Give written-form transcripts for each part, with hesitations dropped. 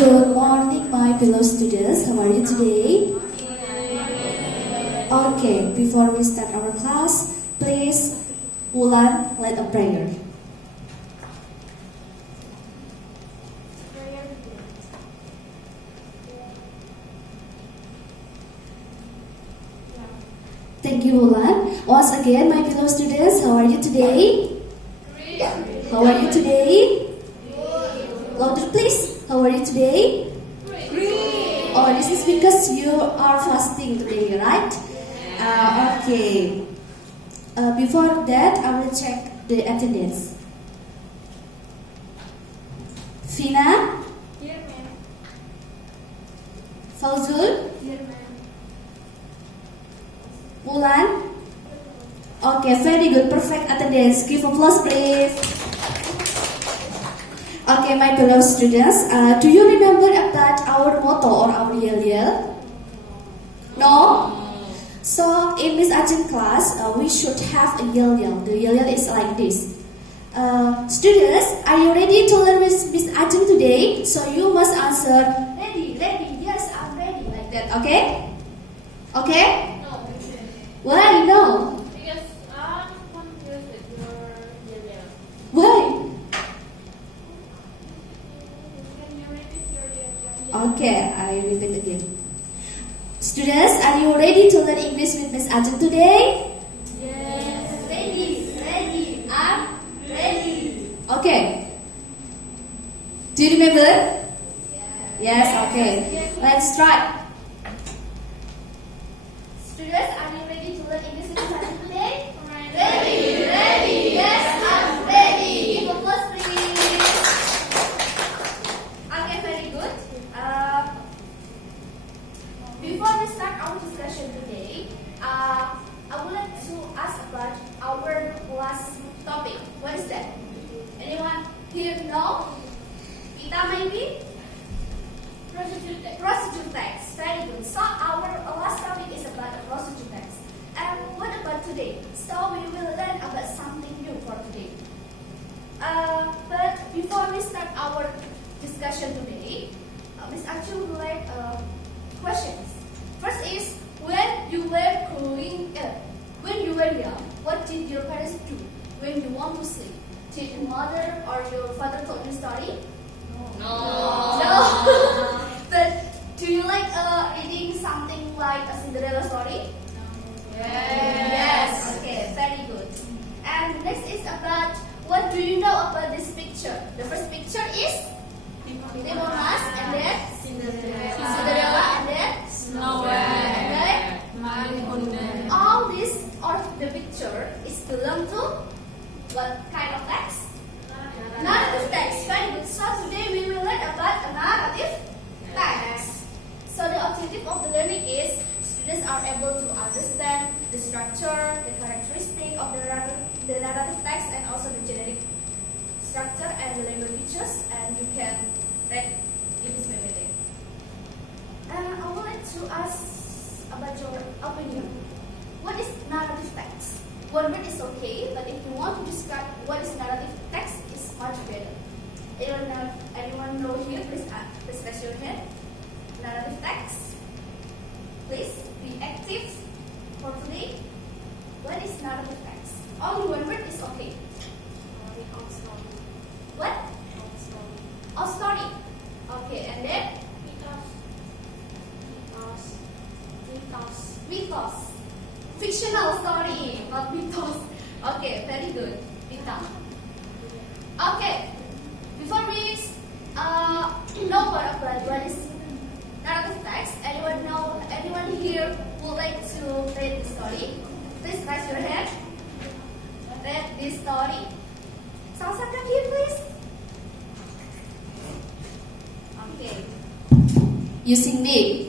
Good morning, my fellow students. How are you today? Okay, before we start our class, please, Wulan, lead a prayer. Thank you, Wulan. Once again, my fellow students, how are you today? How are you today? Louder, please. How are you today? Oh, this is because you are fasting today, right? Okay. Before that, I will check the attendance. Fina? Here, ma'am. Fauzul? Here, ma'am. Wulan? Okay, very good. Perfect attendance. Give applause, please. Okay, my fellow students, do you remember about our motto or our yell-yell? No? So, in Miss Ajin class, we should have a yell-yell. The yell-yell is like this. Students, are you ready to learn with Miss Ajin today? So, you must answer, ready, yes, I'm ready, like that, okay? Okay? No. Why no? Because I'm confused with your yellow. Why? Can you repeat your yellow? Okay, I repeat again. Students, are you ready to learn English with Miss Ajin today? Yes. Ready. I'm ready. Okay. Do you remember? Yes, okay. Let's try. Students, are you ready to learn English with Miss Ajin today? Ready. Yes, I'm ready. Give applause, please. Okay, very good. Before we start our discussion today, I would like to ask about our last topic. What is that? Anyone here know? Kita maybe? Procedure text. Very good. So our last topic is about the procedure text. And what about today? So we will learn about something new for today. But before we start our discussion today, Miss Achul would like questions. First is, when you were young, what did your parents do when you want to sleep? Did your mother or your father told you story? No. But do you like reading something like a Cinderella story? Yes. Okay, very good. And next is about, what do you know about this picture? The first picture is Timunas, and then Cinderella, and then Snow and then White. all this or the picture is belong to what kind of text? Narrative text. Very good. So today we will learn about a narrative text. So the objective of the learning is students are able to understand the structure, the characteristic of the narrative text, and also the generic structure and the language features, and you can read in this memory. I would like to ask about your opinion. What is narrative text? One word is okay, but if you want to describe what is narrative text, it's much better. Anyone know here? Please raise your hand. Narrative text. Please be active for today. What is narrative text? Only one word is okay. What? Oh, story. Okay, and then? Mythos. Fictional story, not mythos. Okay, very good. Mythos. Okay, before we know more about what is narrative text, anyone here would like to read the story? Please raise your hand. Read this story. Someone come here, please. Okay. Using me.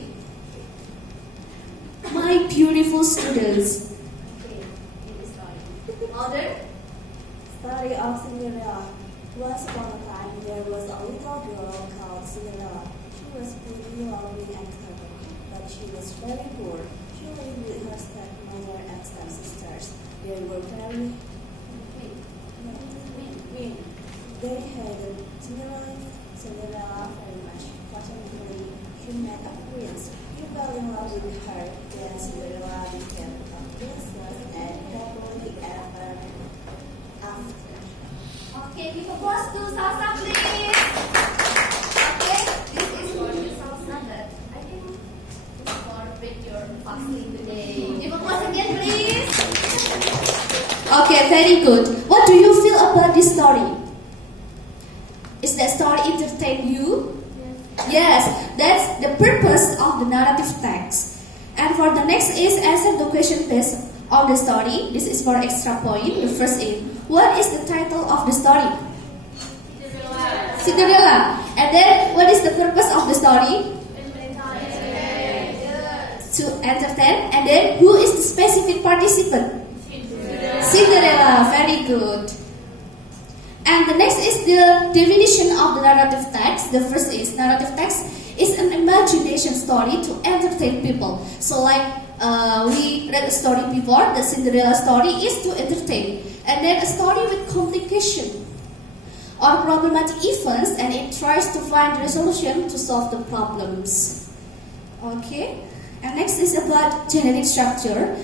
My beautiful students. Okay, read the story. Mother? Story of Cinderella. Once upon a time, there was a little girl called Cinderella. She was pretty, lovely, and clever, but she was very poor. She lived with her stepmother and stepsisters. They were very mean. They hated Cinderella Cinderella very much. Fortunately, she met a prince. He fell in love with her. Then Cinderella became a princess and happily ever after. Okay, give applause to Salsa, please. Okay, this is for you, Salsa, but I think it's for break your fasting today. Give applause again, please. Okay, very good. What do you feel about this story? Is that story entertain you? Yes, that's the purpose of the narrative text. And for the next is answer the question based on the story. This is for extra point. The first is, what is the title of the story? Cinderella. And then, what is the purpose of the story? To entertain. And then, who is the specific participant? Cinderella. Very good. And the next is the definition of the narrative text. The first is, narrative text is an imagination story to entertain people. So like we read a story before, the Cinderella story is to entertain. And then a story with complication or problematic events, and it tries to find resolution to solve the problems. Okay. And next is about generic structure.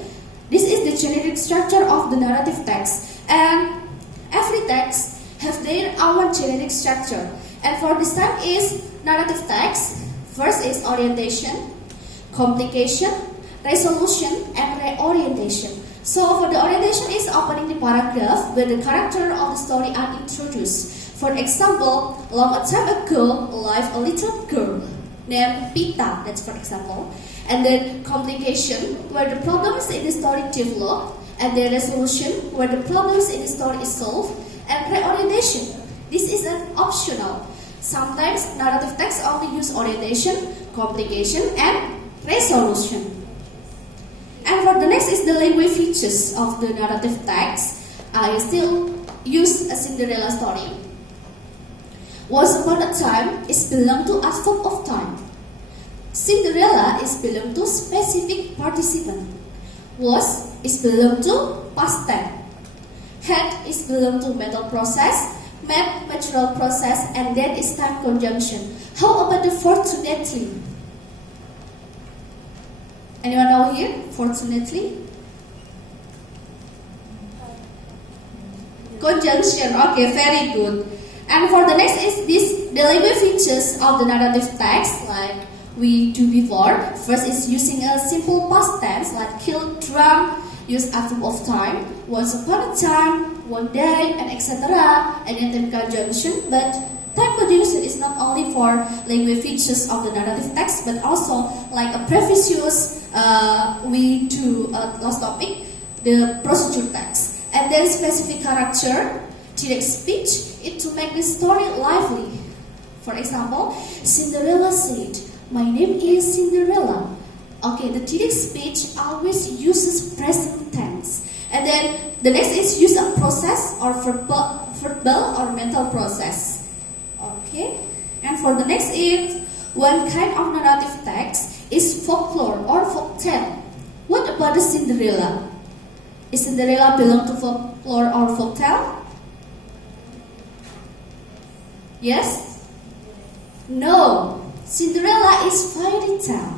This is the generic structure of the narrative text. And every text have their own generic structure. And for this type is narrative text. First is orientation, complication, resolution, and reorientation. So for the orientation is opening the paragraph where the character of the story are introduced. For example, long a time ago lived a little girl named Pita. That's for example. And then complication, where the problems in the story develop, and then resolution, where the problems in the story is solved, and reorientation. This is an optional. Sometimes narrative text only use orientation, complication, and resolution. And for the next is the language features of the narrative text. I still use a Cinderella story. Once upon a time is belong to a folk of time. Cinderella is belong to specific participant. Was is belong to past tense. Had is belong to mental process, met natural process, and then is time conjunction. How about the fortunately? Anyone know here? Fortunately? Conjunction. Okay, very good. And for the next is this the language features of the narrative text, like we do before. First is using a simple past tense like killed, drunk, use a verb of time, once upon a time, one day, and etc. And then time conjunction. But time conjunction is not only for language features of the narrative text, but also like a previous we do last topic, the procedure text. And then specific character, direct speech, it to make the story lively. For example, Cinderella said, "My name is Cinderella." Okay, the direct speech always uses present tense. And then the next is use a process or verbal or mental process. Okay, and for the next is one kind of narrative text is folklore or folktale. What about the Cinderella? Is Cinderella belong to folklore or folktale? Yes? No. Cinderella is fairy tale.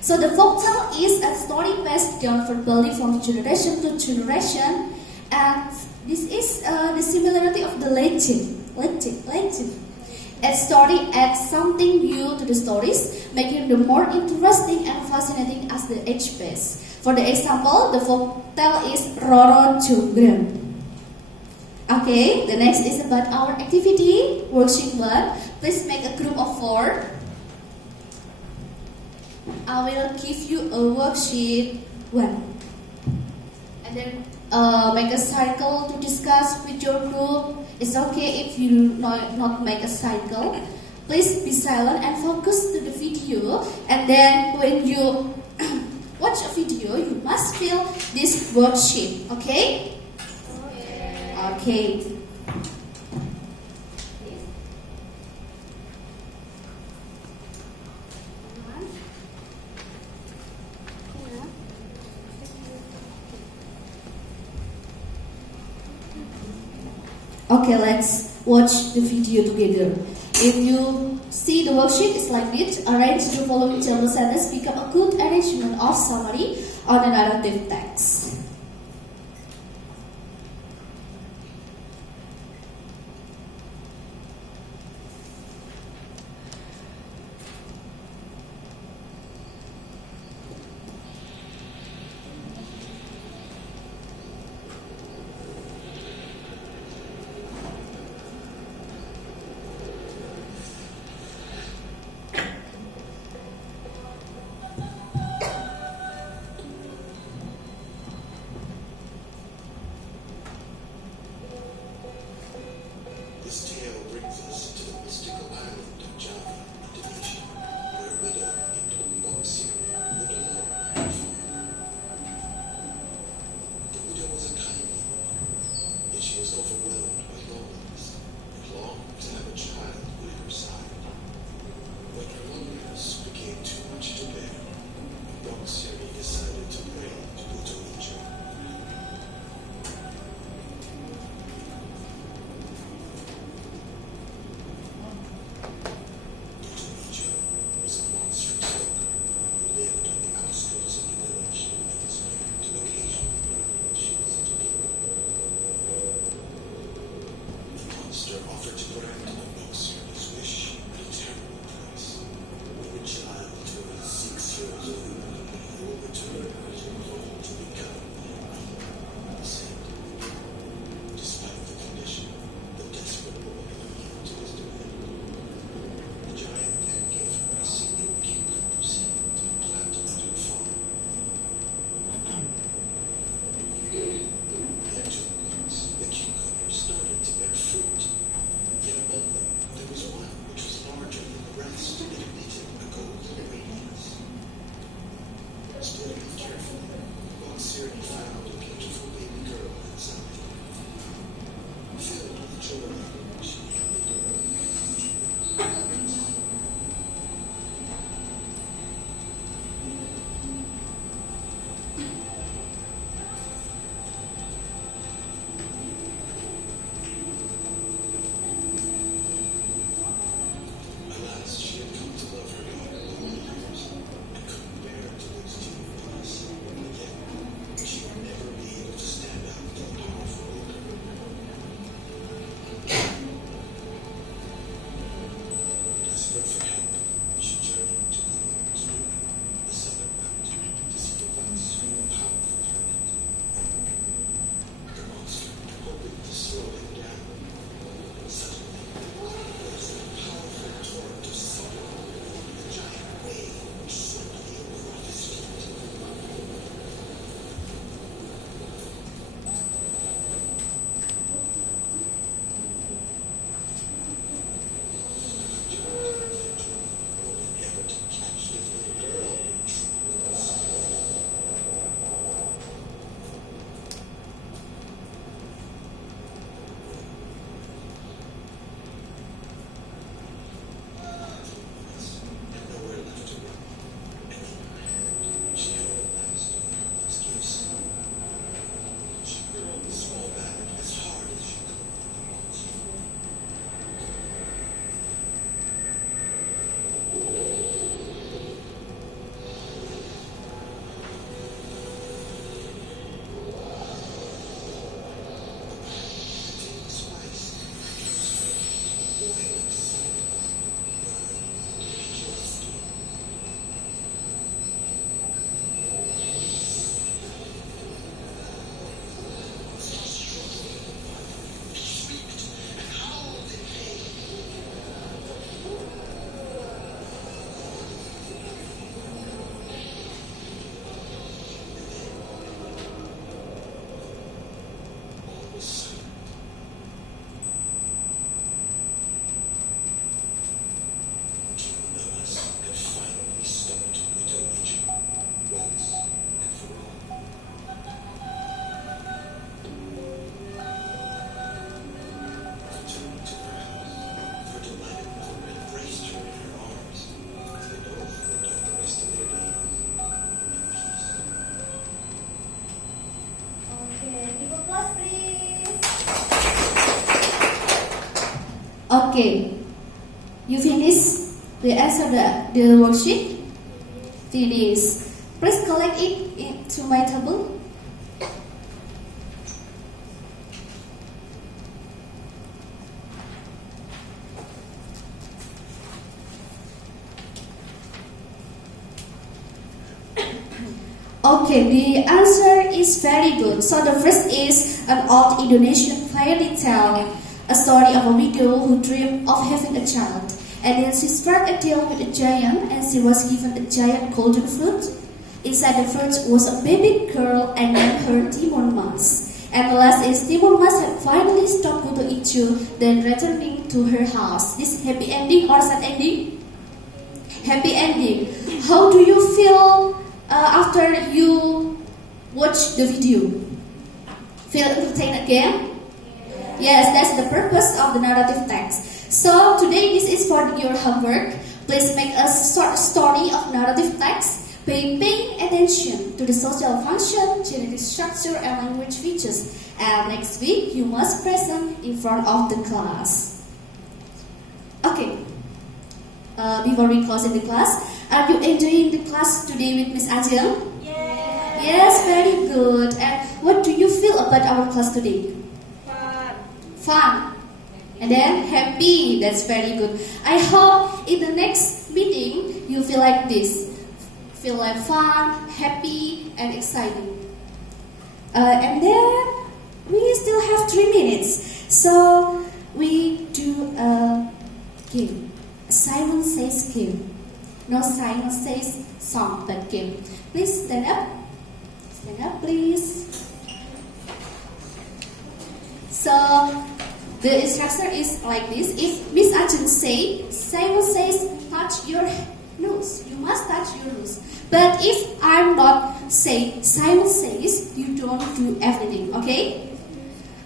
So the folktale is a story passed down verbally from generation to generation, and this is the similarity of the legend. A story adds something new to the stories, making them more interesting and fascinating as the age pass. For the example, the folktale is Roro Jonggrang. Okay, the next is about our activity, worksheet 1. Please make a group of 4. I will give you a worksheet 1. And then make a cycle to discuss with your group. It's okay if you not make a cycle. Please be silent and focus to the video. And then when you watch a video, you must fill this worksheet. Okay? Okay. Okay, let's watch the video together. If you see the worksheet is like this, arrange the following table sentence become a good arrangement of summary on a narrative text. finish the answer the worksheet? Finish. Please collect it into my table. Okay, the answer is very good. So the first is an old Indonesian fairy tale, a story of a widow who dreamed of having a child. And then she struck a deal with a giant and she was given a giant golden fruit. Inside the fruit was a baby girl and named her Timon Mas. And the last is Timon Mas had finally stopped Buto Ichu, then returning to her house. This happy ending or sad ending? Happy ending. How do you feel after you watch the video? Feel entertained again? Yes, that's the purpose of the narrative text. So today this is for your homework. Please make a short story of narrative text by paying attention to the social function, genetic structure, and language features. And next week you must present in front of the class. Okay. Before we close in the class, are you enjoying the class today with Miss Ajeng? Yes. Yes, very good. And what do you feel about our class today? Fun. Fun. And then happy. That's very good. I hope in the next meeting you feel like this. Feel like fun, happy, and exciting. And then we still have 3 minutes. So we do a game. Simon Says game. No Simon Says song, but game. Please stand up. Stand up, please. So the instruction is like this. If Miss Ajeng say, Simon says, touch your nose. You must touch your nose. But if I'm not say, Simon says, you don't do everything. Okay?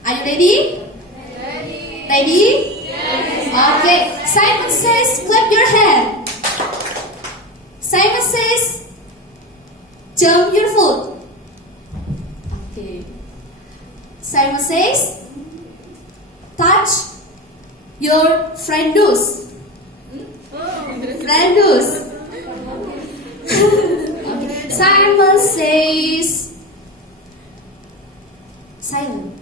Are you ready? Ready. Ready? Yes. Okay. Simon says, clap your hand. Simon says, jump your foot. Okay. Simon says, touch your friend nose. Friend nose. Okay. Simon says, silent.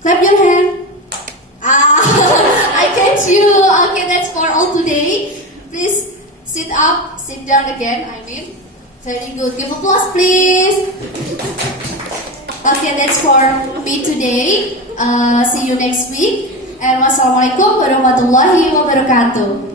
Clap your hand. I catch you. Okay, that's for all today. Please sit up, sit down again. Very good. Give applause, please. Okay, that's for me today. See you next week. And wassalamualaikum warahmatullahi wabarakatuh.